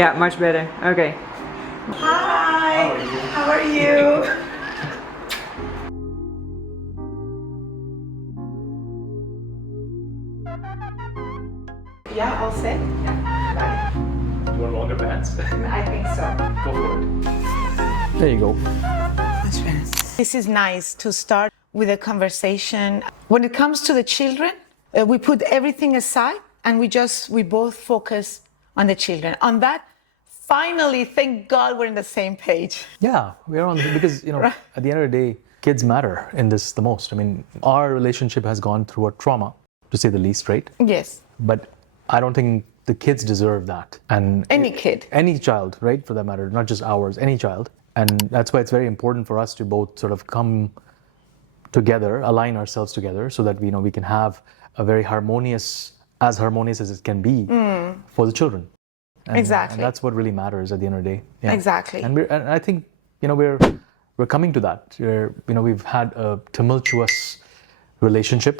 Yeah, much better. Okay. Hi, how are you? Yeah, all set? Yeah. Do you want longer pants? I think so. Go for it. There you go. This is nice to start with a conversation. When it comes to the children, we put everything aside and we both focus on the children. On that, finally, thank God we're on the same page. Yeah, we're on because Right. at the end of the day, kids matter in this the most. I mean, our relationship has gone through a trauma, to say the least, right? Yes, But I don't think the kids deserve that. And any kid. any child, right, for that matter, not just ours, any child. And that's why it's very important for us to both sort of come together, align ourselves together, so that we can have a very harmonious as it can be for the children. Exactly. And that's what really matters at the end of the day. Yeah. Exactly. And I think we're coming to that. We've had a tumultuous relationship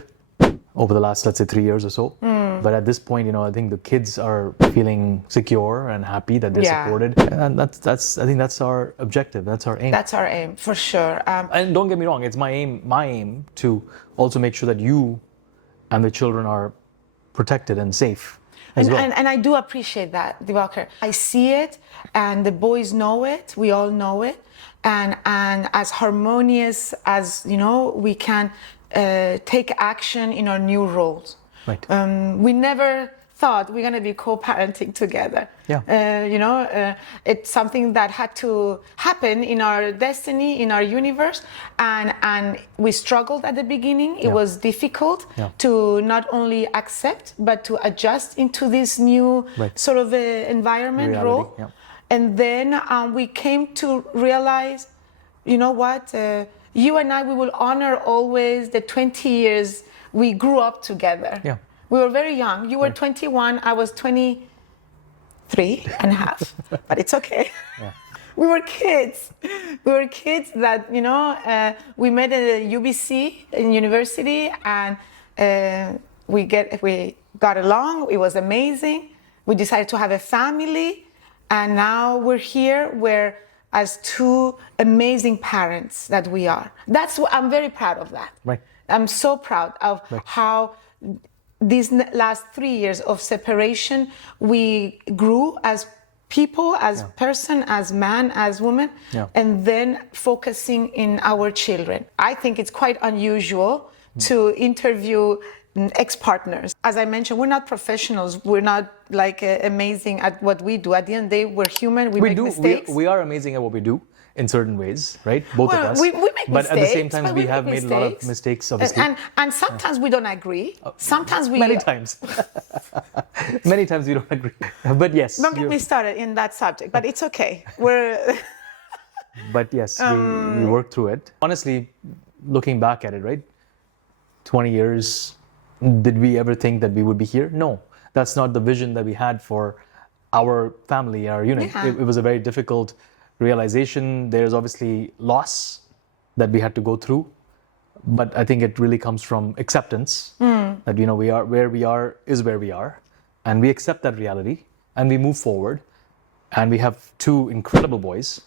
over the last, let's say, 3 years or so. But at this point, I think the kids are feeling secure and happy that they're Yeah. supported, and I think that's our objective. That's our aim. That's our aim, for sure. And don't get me wrong, it's my aim to also make sure that you and the children are protected and safe as well. And I do appreciate that, Diwakar. I see it, and the boys know it. We all know it, and as harmonious as we can take action in our new roles. Right. We never thought we're going to be co-parenting together. Yeah. It's something that had to happen in our destiny, in our universe, and we struggled at the beginning. It was difficult to not only accept but to adjust into this new sort of environment Reality, role. yeah. And then we came to realize, you know what? You and I, we will honor always the 20 years we grew up together. Yeah. We were very young. You were 21, I was 23 and a half, but it's okay. Yeah. We were kids. We were kids that, we met at the UBC in university, and we got along. It was amazing. We decided to have a family, and now we're here as two amazing parents that we are. I'm very proud of that. Right. I'm so proud of how these last 3 years of separation, we grew as people, as person, as man, as woman, and then focusing in our children. I think it's quite unusual to interview ex-partners. As I mentioned, we're not professionals. We're not amazing at what we do. At the end of the day, we're human. We make mistakes. We are amazing at what we do in certain ways, right? Both of us. We make but mistakes. At the same time, we have made a lot of mistakes, obviously. And sometimes we don't agree. Sometimes we... Many times. Many times we don't agree. But yes. Don't get me started in that subject, but it's okay. But yes, we worked through it. Honestly, looking back at it, right? 20 years, did we ever think that we would be here? No. That's not the vision that we had for our family, our unit. Yeah. It was a very difficult realization. There's obviously loss that we had to go through, but I think it really comes from acceptance that we are where we are is where we are, and we accept that reality and we move forward. And we have two incredible boys,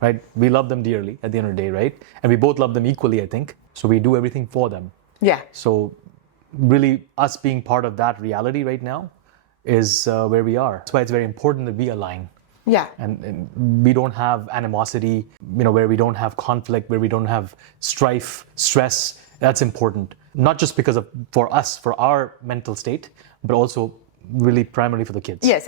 right? We love them dearly at the end of the day, right? And we both love them equally, I think. So we do everything for them. Yeah. So really, us being part of that reality right now is where we are. That's why it's very important that we align. Yeah. And we don't have animosity, where we don't have conflict, where we don't have strife, stress. That's important. Not just because for us, for our mental state, but also really primarily for the kids. Yes,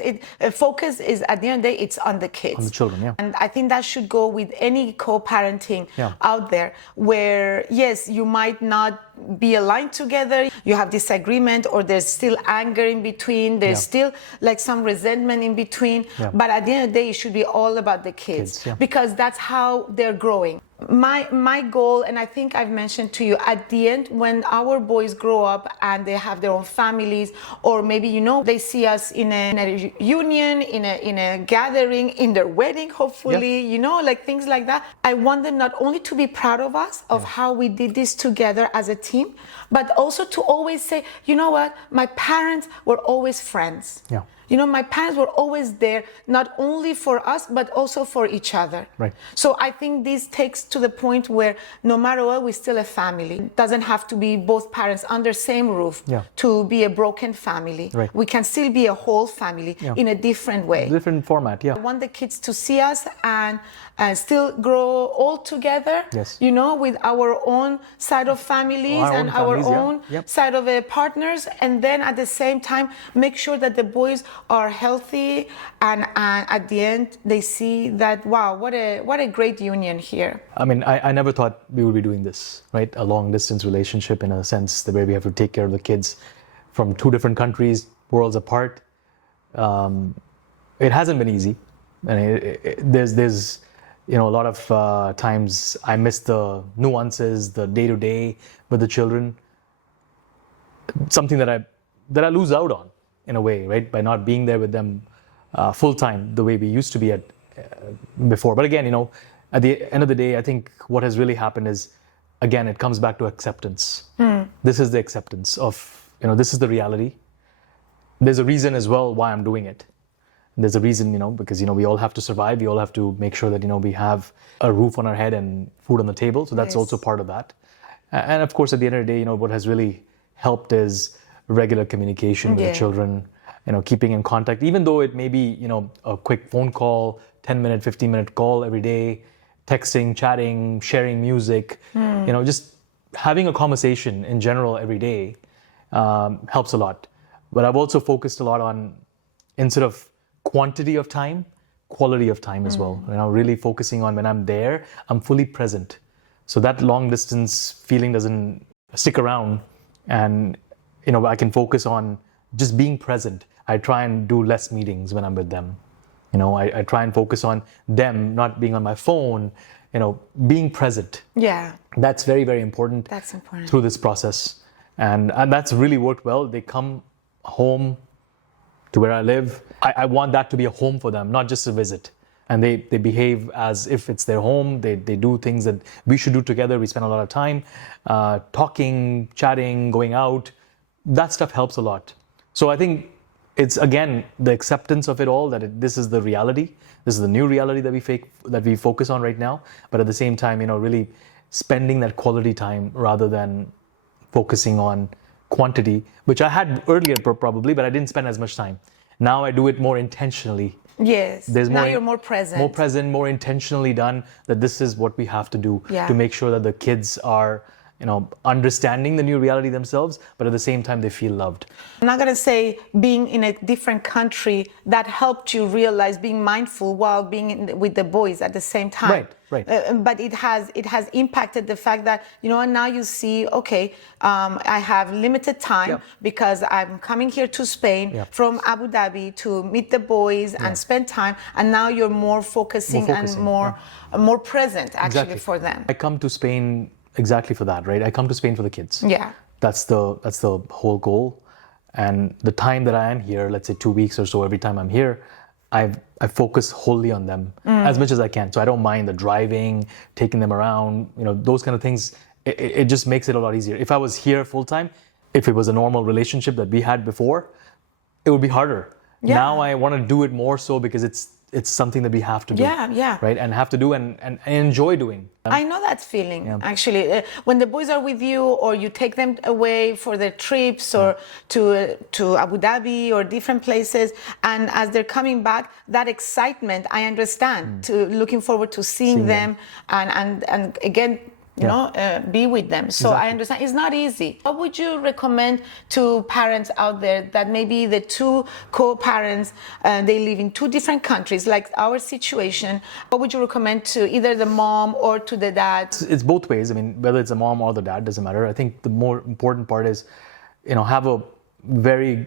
focus is at the end of the day, it's on the kids. On the children, yeah. And I think that should go with any co-parenting out there where, yes, you might not be aligned together, you have disagreement, or there's still anger in between, there's still some resentment in between. Yeah. But at the end of the day, it should be all about the kids because that's how they're growing. My goal, and I think I've mentioned to you, at the end, when our boys grow up and they have their own families, or maybe, they see us in a reunion, in a gathering, in their wedding, hopefully, things like that. I want them not only to be proud of us, of how we did this together as a team, but also to always say, you know what, my parents were always friends. Yeah. my parents were always there, not only for us, but also for each other. Right. So I think this takes to the point where no matter what, we're still a family. It doesn't have to be both parents under same roof to be a broken family. Right. We can still be a whole family in a different way. Different format, I want the kids to see us and still grow all together, Yes. with our own side of families Our and own our families, own Yep. side of partners, and then at the same time make sure that the boys are healthy, and at the end they see that, wow, what a great union here. I mean, I never thought we would be doing this, right? A long distance relationship, in a sense, the way we have to take care of the kids from two different countries, worlds apart. It hasn't been easy. And there's a lot of times I miss the nuances, the day to day with the children. Something that I lose out on, in a way, right? By not being there with them full time, the way we used to be at before. But again, at the end of the day, I think what has really happened is, again, it comes back to acceptance. This is the acceptance of, this is the reality. There's a reason as well why I'm doing it. There's a reason, because, we all have to survive. We all have to make sure that, we have a roof on our head and food on the table. So that's also part of that. And of course, at the end of the day, what has really helped is regular communication with the children, keeping in contact, even though it may be, a quick phone call, 10-minute, 15-minute call every day, texting, chatting, sharing music, just having a conversation in general every day helps a lot. But I've also focused a lot on, instead of quantity of time, quality of time as well. Really focusing on when I'm there, I'm fully present. So that long distance feeling doesn't stick around, and I can focus on just being present. I try and do less meetings when I'm with them. I try and focus on them, not being on my phone, being present. Yeah. That's very, very important. That's important. Through this process. And that's really worked well. They come home to where I live. I want that to be a home for them, not just a visit. And they behave as if it's their home. They do things that we should do together. We spend a lot of time talking, chatting, going out. That stuff helps a lot. So I think it's, again, the acceptance of it all, that this is the reality. This is the new reality that we focus on right now. But at the same time, really spending that quality time rather than focusing on quantity, which I had earlier probably, but I didn't spend as much time. Now I do it more intentionally. Yes. Now you're more present. More present, more intentionally done, that this is what we have to do to make sure that the kids are, understanding the new reality themselves, but at the same time they feel loved. I'm not going to say being in a different country that helped you realize being mindful while being with the boys at the same time. Right. But it has impacted the fact that, now you see, okay, I have limited time because I'm coming here to Spain from Abu Dhabi to meet the boys and spend time. And now you're more focusing and more present actually for them. I come to Spain exactly for that, right? I come to Spain for the kids. Yeah. That's the whole goal. And the time that I am here, let's say 2 weeks or so, every time I'm here, I focus wholly on them as much as I can. So I don't mind the driving, taking them around, those kind of things. It just makes it a lot easier. If I was here full time, if it was a normal relationship that we had before, it would be harder. Yeah. Now I want to do it more so because it's something that we have to do. Yeah. Right? And have to do and enjoy doing. I know that feeling, actually. When the boys are with you, or you take them away for their trips or to Abu Dhabi or different places, and as they're coming back, that excitement, I understand, to looking forward to seeing them and again, be with them. So I understand it's not easy. What would you recommend to parents out there that maybe the two co-parents, they live in two different countries, like our situation? What would you recommend to either the mom or to the dad? It's both ways. I mean, whether it's a mom or the dad, doesn't matter. I think the more important part is, have a very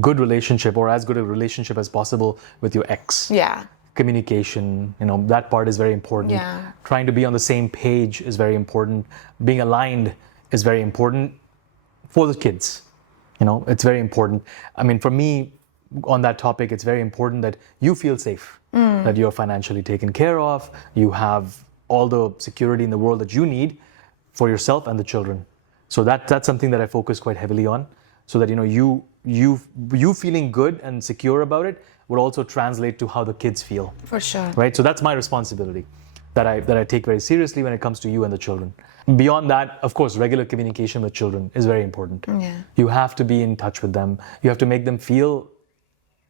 good relationship, or as good a relationship as possible, with your ex. Yeah. Communication, that part is very important. Yeah. Trying to be on the same page is very important. Being aligned is very important for the kids. It's very important. I mean, for me, on that topic, it's very important that you feel safe, that you're financially taken care of, you have all the security in the world that you need for yourself and the children. So that's something that I focus quite heavily on. so that you feeling good and secure about it would also translate to how the kids feel. For sure. Right? So that's my responsibility that I take very seriously when it comes to you and the children. Beyond that, of course, regular communication with children is very important. Yeah. You have to be in touch with them. You have to make them feel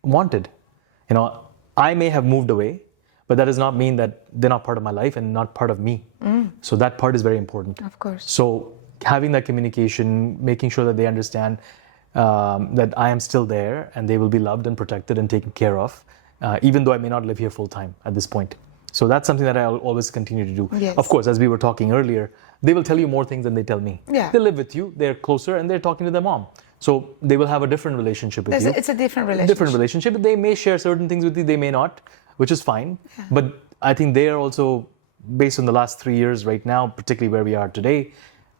wanted. I may have moved away, but that does not mean that they're not part of my life and not part of me. So that part is very important. Of course. So having that communication, making sure that they understand that I am still there and they will be loved and protected and taken care of, even though I may not live here full time at this point. So that's something that I'll always continue to do. Yes. Of course, as we were talking earlier, they will tell you more things than they tell me. Yeah. They live with you, they're closer, and they're talking to their mom. So they will have a different relationship with you. It's a different relationship. Different relationship. They may share certain things with you, they may not, which is fine. Yeah. But I think they are also, based on the last 3 years right now, particularly where we are today,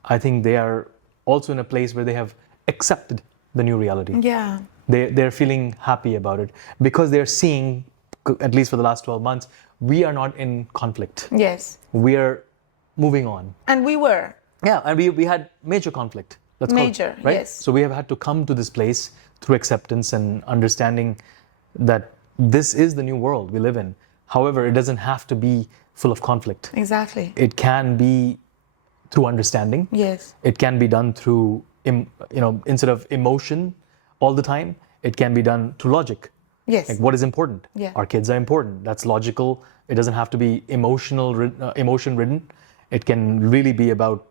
I think they are also in a place where they have accepted the new reality. Yeah. They're feeling happy about it because they're seeing, at least for the last 12 months, we are not in conflict. Yes. We are moving on. And we were. Yeah, and we had major conflict. Let's call it, Major, right? yes. So we have had to come to this place through acceptance and understanding that this is the new world we live in. However, it doesn't have to be full of conflict. Exactly. It can be through understanding. Yes. It can be done through, instead of emotion all the time, it can be done through logic. Yes. Like what is important? Yeah. Our kids are important. That's logical. It doesn't have to be emotion ridden. It can really be about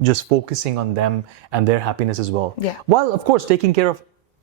just focusing on them and their happiness as well. Yeah. While, of course, taking care of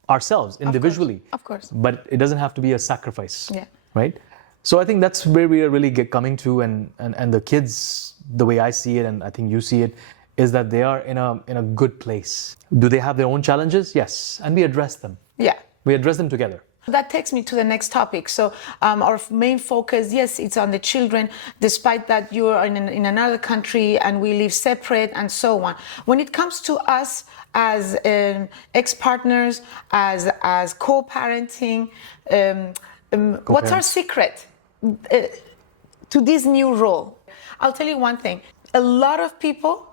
ourselves individually. Of course. But it doesn't have to be a sacrifice. Yeah. Right? So I think that's where we are really coming to, and the kids, the way I see it, and I think you see it, is that they are in a good place. Do they have their own challenges? Yes. And we address them. Yeah. We address them together. That takes me to the next topic. So our main focus, yes, it's on the children, despite that you are in another country and we live separate and so on. When it comes to us as ex-partners, as co-parenting, what's our secret to this new role? I'll tell you one thing. A lot of people,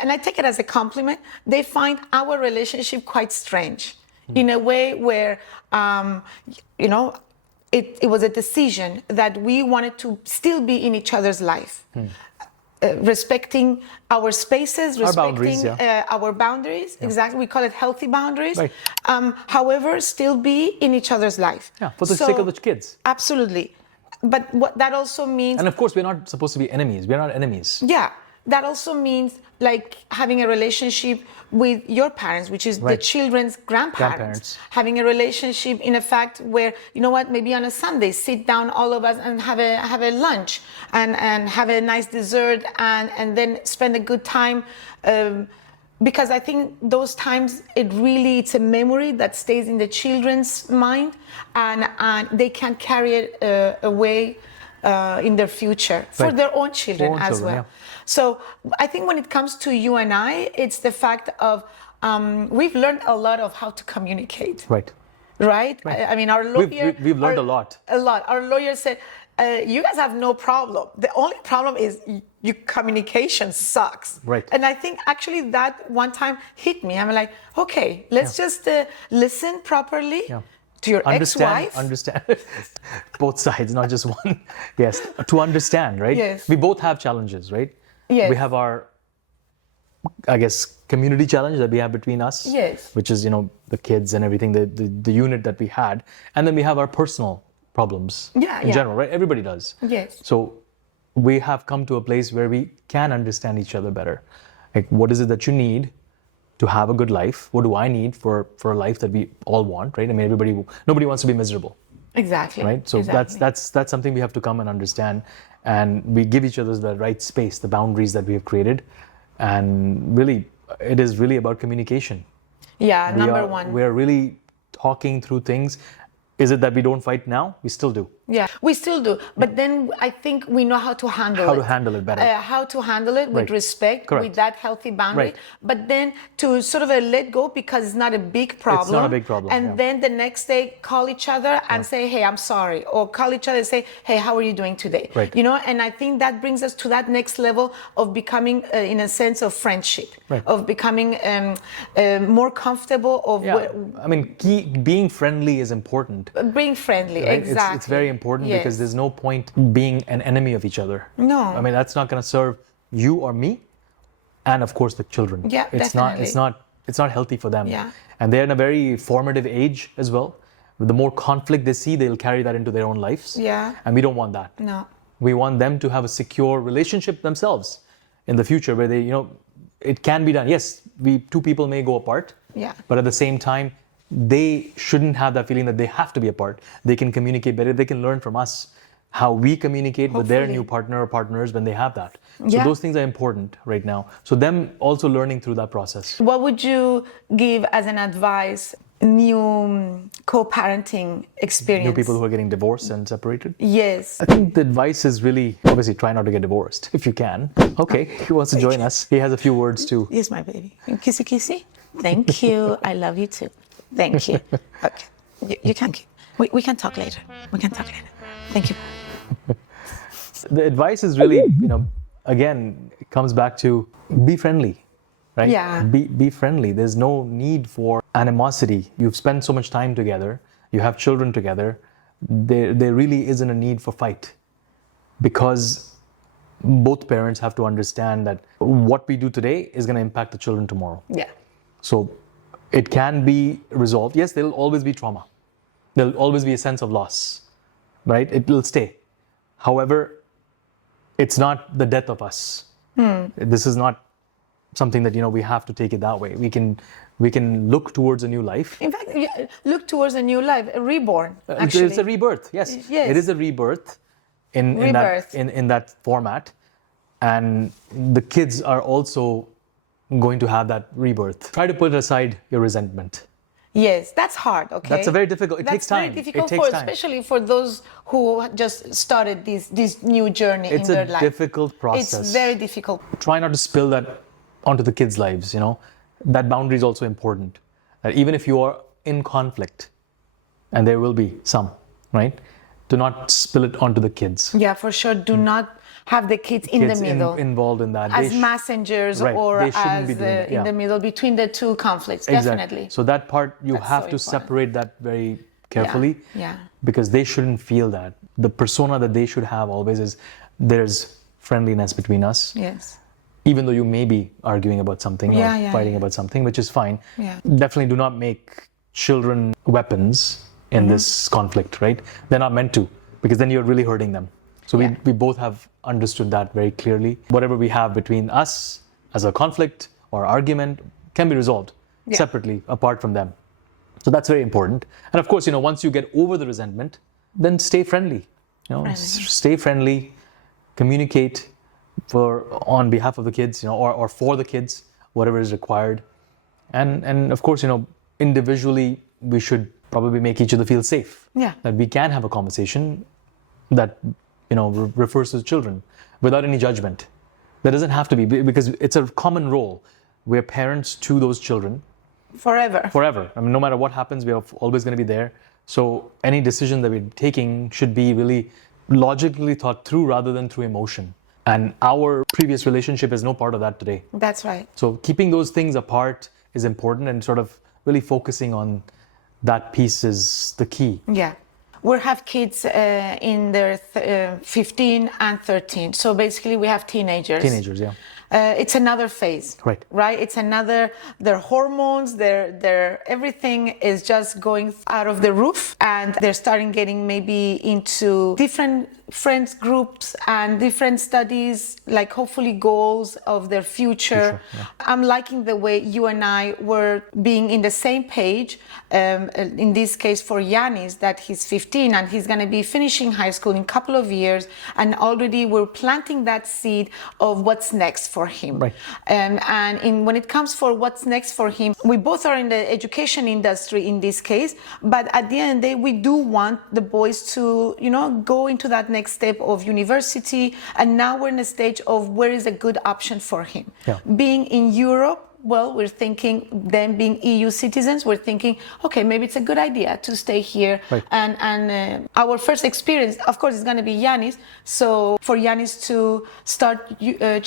and I take it as a compliment, they find our relationship quite strange. In a way where, it was a decision that we wanted to still be in each other's life, respecting our spaces, respecting our boundaries. Yeah. Exactly, we call it healthy boundaries. Right. However, still be in each other's life. Yeah, for the sake of the kids. Absolutely. But what that also means... And of course, we're not supposed to be enemies. We're not enemies. Yeah. That also means like having a relationship with your parents, which is the children's grandparents. Having a relationship in a fact where, maybe on a Sunday, sit down all of us and have a lunch and have a nice dessert and then spend a good time. Because I think those times, it's a memory that stays in the children's mind and they can carry it away in their future for their own children as well. Yeah. So I think when it comes to you and I, it's the fact of we've learned a lot of how to communicate. Right? I mean, our lawyer... We've learned a lot. A lot. Our lawyer said, you guys have no problem. The only problem is your communication sucks. Right. And I think actually that one time hit me. I'm like, okay, let's just listen properly. Yeah. To your ex-wife? Understand both sides, not just one. Yes, to understand, right? Yes. We both have challenges, right? Yes. We have our, I guess, community challenge that we have between us. Yes. Which is, the kids and everything, the unit that we had. And then we have our personal problems in general, right? Everybody does. Yes. So we have come to a place where we can understand each other better. Like, what is it that you need to have a good life? What do I need for a life that we all want, right? I mean, nobody wants to be miserable. Exactly. Right? So that's something we have to come and understand, and we give each other the right space, the boundaries that we have created, and really, it is really about communication. Yeah, number one. We are really talking through things. Is it that we don't fight now? We still do. Yeah, we still do. But then I think we know how to handle it. How to handle it better. How to handle it with Right. respect, Correct. with that healthy boundary. Right. But then to sort of let go because it's not a big problem. It's not a big problem, And yeah. then the next day call each other and say, hey, I'm sorry. Or call each other and say, hey, how are you doing today? Right. You know, and I think that brings us to that next level of becoming, in a sense, of friendship. Right. Of becoming more comfortable. Of Yeah. I mean, being friendly is important. being friendly, Right? exactly. It's very important Yes. because there's no point being an enemy of each other. No. I mean, that's not going to serve you or me, and of course the children. Yeah, it's definitely. it's not healthy for them. Yeah. And they're in a very formative age as well. The more conflict they see, they'll carry that into their own lives. Yeah. And we don't want that. No. We want them to have a secure relationship themselves in the future where they, it can be done. Yes, two people may go apart. Yeah. But at the same time, they shouldn't have that feeling that they have to be apart. They can communicate better. They can learn from us how we communicate with their new partner or partners when they have that. So Yeah. those things are important right now. So them also learning through that process. What would you give as an advice, new co-parenting experience? New people who are getting divorced and separated. Yes. I think the advice is really, obviously, try not to get divorced if you can. Okay, he wants to join us. He has a few words too. Yes, my baby. Kissy, kissy. Thank you. I love you too. Thank you. Okay. You can keep. We can talk later. We can talk later. Thank you. The advice is really, again, it comes back to be friendly, right? Yeah. Be friendly. There's no need for animosity. You've spent so much time together. You have children together. There really isn't a need for fight, because both parents have to understand that what we do today is going to impact the children tomorrow. Yeah. So it can be resolved. Yes, there'll always be trauma. There'll always be a sense of loss, right? It will stay. However, it's not the death of us. This is not something that, we have to take it that way. We can look towards a new life. In fact, look towards a new life, a reborn. Actually, It's a rebirth. Yes. Yes. It is a rebirth in that format, and the kids are also going to have that rebirth. Try to put aside your resentment. Yes, that's hard. Okay, That's a very difficult. It takes time. Very difficult It takes time. especially for those who just started this new journey in their life. It's a difficult process. It's very difficult. Try not to spill that onto the kids' lives. That boundary is also important. That even if you are in conflict, and there will be some, right? Do not spill it onto the kids. Yeah, for sure. Do not have the kids in the middle, involved in that as messengers, right, or they shouldn't be as doing that, in the middle between the two conflicts. Exactly. Definitely. So that part you That's have so to important. separate that very carefully. Yeah. Because they shouldn't feel that. The persona that they should have always is there's friendliness between us. Yes. Even though you may be arguing about something or fighting about something, which is fine. Yeah. Definitely do not make children weapons in this conflict, right? They're not meant to, because then you're really hurting them. So we both have understood that very clearly. Whatever we have between us as a conflict or argument can be resolved separately, apart from them. So that's very important. And of course, once you get over the resentment, then stay friendly. Stay friendly, communicate on behalf of the kids, or for the kids, whatever is required. And of course, individually, we should probably make each other feel safe. Yeah. That we can have a conversation that refers to the children without any judgment. There doesn't have to be, because it's a common role. We're parents to those children. Forever. I mean, no matter what happens, we're always going to be there. So any decision that we're taking should be really logically thought through rather than through emotion. And our previous relationship is no part of that today. That's right. So keeping those things apart is important, and sort of really focusing on that piece is the key. Yeah. We have kids in their 15 and 13. So basically we have teenagers. Teenagers, yeah. It's another phase. Right? It's another, their hormones, their everything is just going out of the roof, and they're starting getting maybe into different friends groups and different studies, like hopefully goals of their future. I'm liking the way you and I were being in the same page. In this case for Yanis, that he's 15 and he's going to be finishing high school in a couple of years, and already we're planting that seed of what's next for him. Right. When it comes for what's next for him, we both are in the education industry in this case, but at the end of the day, we do want the boys to, go into that next step of university. And now we're in a stage of where is a good option for him. Yeah. Being in Europe, well, we're thinking, them being EU citizens, we're thinking, okay, maybe it's a good idea to stay here. Right. And our first experience, of course, is going to be Yanis. So for Yanis to start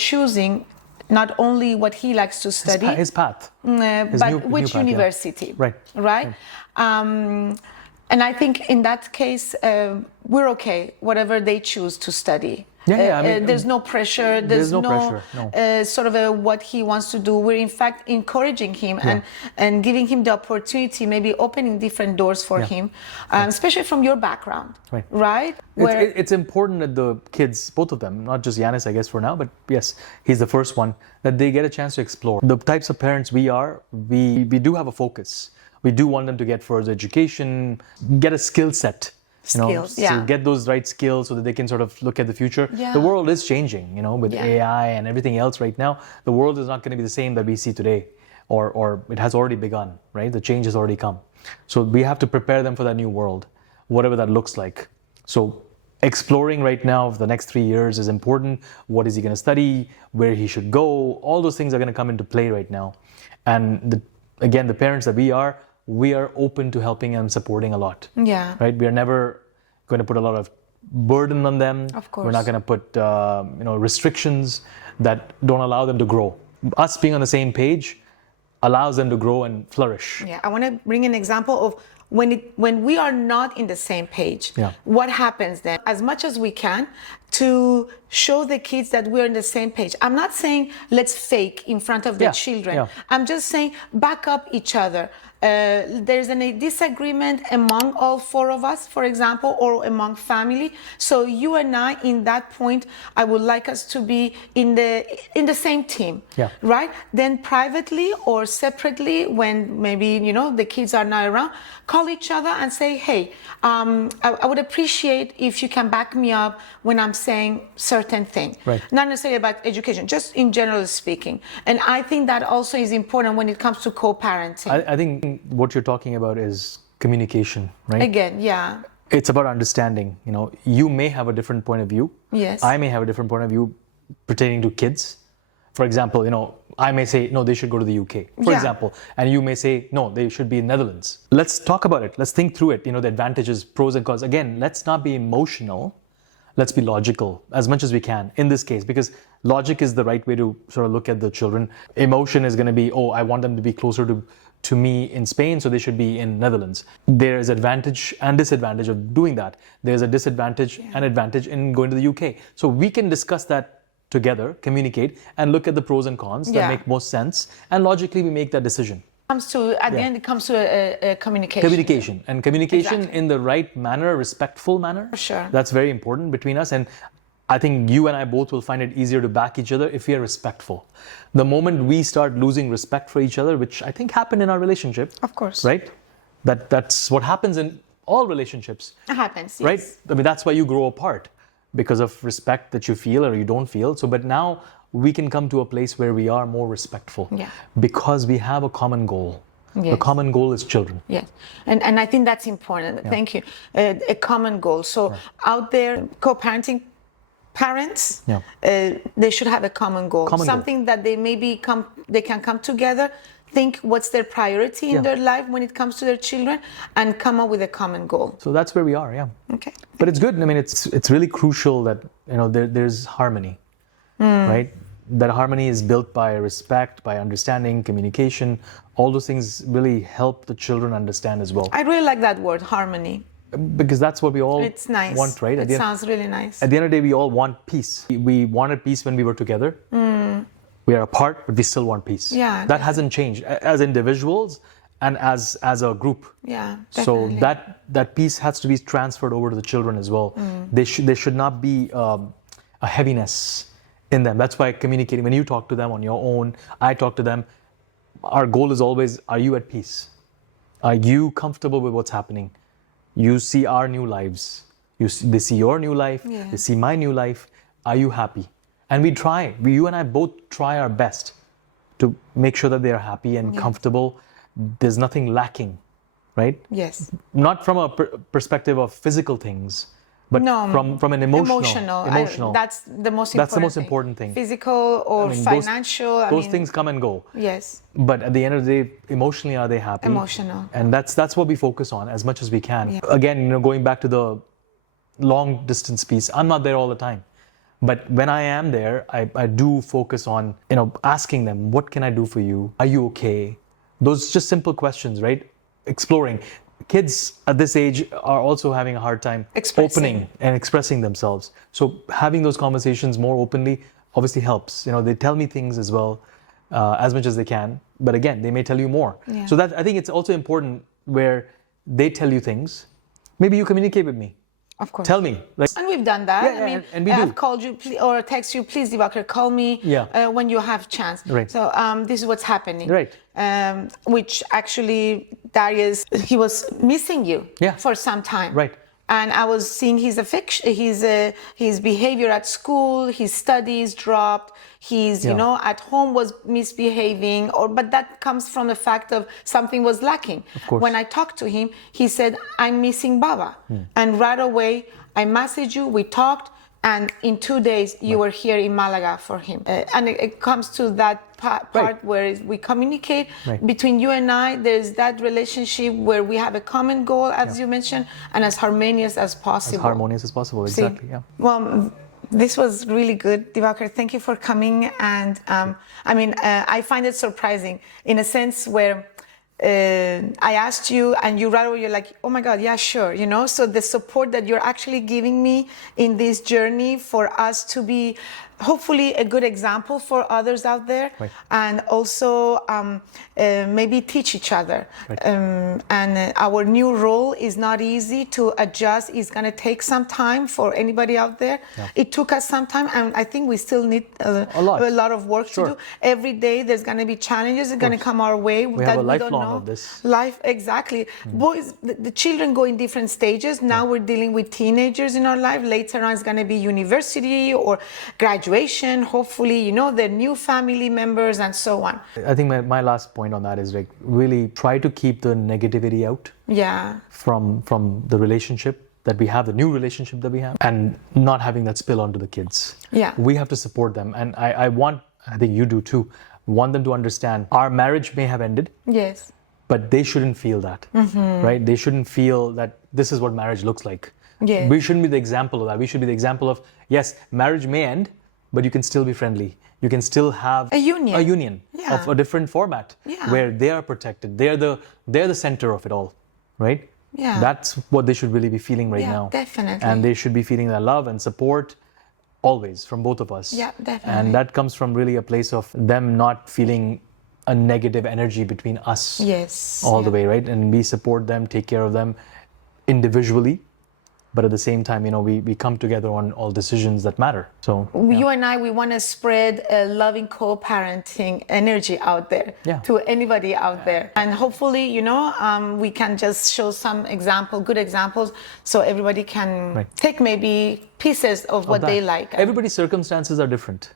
choosing not only what he likes to study, his path, but which university, yeah. Right? And I think in that case, we're okay, whatever they choose to study. There's no pressure. There's no pressure. No. Sort of what he wants to do. We're in fact encouraging him and giving him the opportunity, maybe opening different doors for him, especially from your background, right? It's important that the kids, both of them, not just Yanis, I guess for now, but yes, he's the first one, that they get a chance to explore. The types of parents we are, we do have a focus. We do want them to get further education, get a skill set. To get those right skills so that they can sort of look at the future. The world is changing, with AI and everything else right now. The world is not going to be the same that we see today, or it has already begun, right? The change has already come. So we have to prepare them for that new world, whatever that looks like. So exploring right now for the next 3 years is important. What is he going to study? Where he should go? All those things are going to come into play right now. And again, the parents that we are open to helping and supporting a lot. Yeah. Right? We are never going to put a lot of burden on them. Of course. We're not going to put restrictions that don't allow them to grow. Us being on the same page allows them to grow and flourish. Yeah. I want to bring an example of when we are not in the same page, what happens then? As much as we can to show the kids that we're on the same page. I'm not saying let's fake in front of the children. Yeah. I'm just saying back up each other. There's a disagreement among all 4 of us, for example, or among family. So you and I, in that point, I would like us to be in the same team, right? Then privately or separately, when maybe the kids are not around, call each other and say, hey, I would appreciate if you can back me up when I'm saying certain thing. Right. Not necessarily about education, just in general speaking. And I think that also is important when it comes to co-parenting. I think what you're talking about is communication, right? Again, yeah. It's about understanding. You may have a different point of view. Yes. I may have a different point of view pertaining to kids. For example, I may say, no, they should go to the UK, for example. And you may say, no, they should be in Netherlands. Let's talk about it. Let's think through it. The advantages, pros and cons. Again, let's not be emotional. Let's be logical as much as we can in this case, because logic is the right way to sort of look at the children. Emotion is going to be, I want them to be closer to me in Spain, so they should be in Netherlands. There is advantage and disadvantage of doing that. There's a disadvantage and advantage in going to the UK. So we can discuss that together, communicate, and look at the pros and cons that make most sense. And logically, we make that decision. At the end, it comes to a communication. Communication. And communication in the right manner, respectful manner. For sure. That's very important between us. And I think you and I both will find it easier to back each other if we are respectful. The moment we start losing respect for each other, which I think happened in our relationship. Of course. Right? That's what happens in all relationships. It happens, yes. Right? I mean, that's why you grow apart, because of respect that you feel or you don't feel. So, but now we can come to a place where we are more respectful because we have a common goal. Yes. The common goal is children. Yes, and I think that's important. Thank you. A common goal. So out there, co-parenting parents, they should have a common goal. Something that they can come together, think what's their priority in their life when it comes to their children, and come up with a common goal. So that's where we are. Okay. But it's good. I mean, it's really crucial that there's harmony, right? That harmony is built by respect, by understanding, communication. All those things really help the children understand as well. I really like that word, harmony. Because that's what we all it's nice. Want, right? It sounds really nice. At the end of the day, we all want peace. We wanted peace when we were together. We are apart, but we still want peace. Yeah, that hasn't changed as individuals and as a group. Yeah, definitely. So that peace has to be transferred over to the children as well. There should not be a heaviness in them. That's why communicating, when you talk to them on your own, I talk to them, our goal is always, are you at peace? Are you comfortable with what's happening? You see our new lives. They see your new life. They see my new life. Are you happy? And you and I both try our best to make sure that they are happy and comfortable. There's nothing lacking, right? Yes. Not from a perspective of physical things, but from an emotional. That's the most important. That's the most important thing. Physical or financial. Those things come and go. Yes. But at the end of the day, emotionally, are they happy? Emotional. And that's what we focus on as much as we can. Yeah. Again, going back to the long distance piece, I'm not there all the time. But when I am there, I do focus on, asking them, what can I do for you? Are you okay? Those just simple questions, right? Exploring. Kids at this age are also having a hard time opening and expressing themselves. So having those conversations more openly obviously helps. They tell me things as well, as much as they can. But again, they may tell you more. Yeah. So I think it's also important where they tell you things. Maybe you communicate with me. Of course. Tell me. And we've done that. Yeah, and we do. I've called you or text you, please, Diwakar, call me when you have chance. Right. So this is what's happening. Right. Which actually, Darius, he was missing you for some time. Right. And I was seeing his affection, his behavior at school, his studies dropped. He's, at home was misbehaving, but that comes from the fact of something was lacking. Of course. When I talked to him, he said, I'm missing Baba. And right away, I messaged you, we talked, and in 2 days, you were here in Malaga for him. And it comes to that part where we communicate between you and I. There's that relationship where we have a common goal, as you mentioned, and as harmonious as possible. As harmonious as possible, exactly. Yeah. Well, this was really good, Diwakar. Thank you for coming. And I find it surprising in a sense where I asked you and you right away, you're like, oh my God, yeah, sure. So the support that you're actually giving me in this journey for us to be hopefully a good example for others out there, and also maybe teach each other. And our new role is not easy to adjust. It's going to take some time for anybody out there. It took us some time, and I think we still need a lot of work to do. Every day there's going to be challenges that are going to come our way we that have a we don't lifelong know. Of this. Life, exactly. Boys, the children go in different stages. Now we're dealing with teenagers in our life. Later on it's going to be university or graduation, hopefully, their new family members and so on. I think my last point on that is like really try to keep the negativity out from the relationship that we have, the new relationship that we have, and not having that spill onto the kids. We have to support them, and I think you do too, want them to understand our marriage may have ended. Yes. But they shouldn't feel that, right? They shouldn't feel that this is what marriage looks like. Yes. We shouldn't be the example of that. We should be the example of, yes, marriage may end, but you can still be friendly. You can still have a union of a different format where they are protected. They're the center of it all, right? Yeah. That's what they should really be feeling right now. Definitely. And they should be feeling that love and support always from both of us. Yeah, definitely. And that comes from really a place of them not feeling a negative energy between us all the way, right? And we support them, take care of them individually. But at the same time, we come together on all decisions that matter. So you and I, we want to spread a loving co-parenting energy out there to anybody out there. And hopefully, we can just show some good examples, so everybody can take maybe pieces of what they like. Everybody's circumstances are different.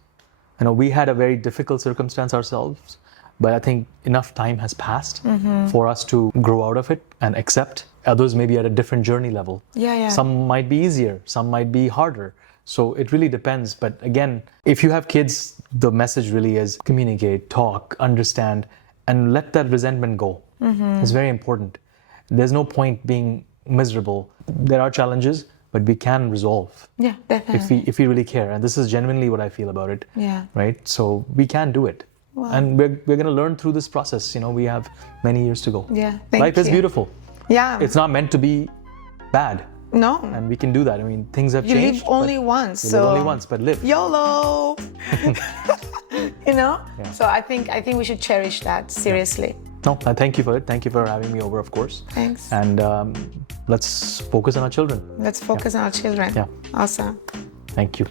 We had a very difficult circumstance ourselves, but I think enough time has passed for us to grow out of it and accept. Others may be at a different journey level. Some might be easier, some might be harder. So it really depends. But again, if you have kids, the message really is communicate, talk, understand, and let that resentment go. It's very important. There's no point being miserable. There are challenges, but we can resolve. Yeah, definitely. If we really care. And this is genuinely what I feel about it. Right? So we can do it. Wow. And we're going to learn through this process. We have many years to go. Life is beautiful. It's not meant to be bad. No. And we can do that. Things have changed. You live only once. You live only once, but live. YOLO! So I think we should cherish that seriously. No, I thank you for it. Thank you for having me over, of course. Thanks. And let's focus on our children. Let's focus on our children. Yeah. Awesome. Thank you.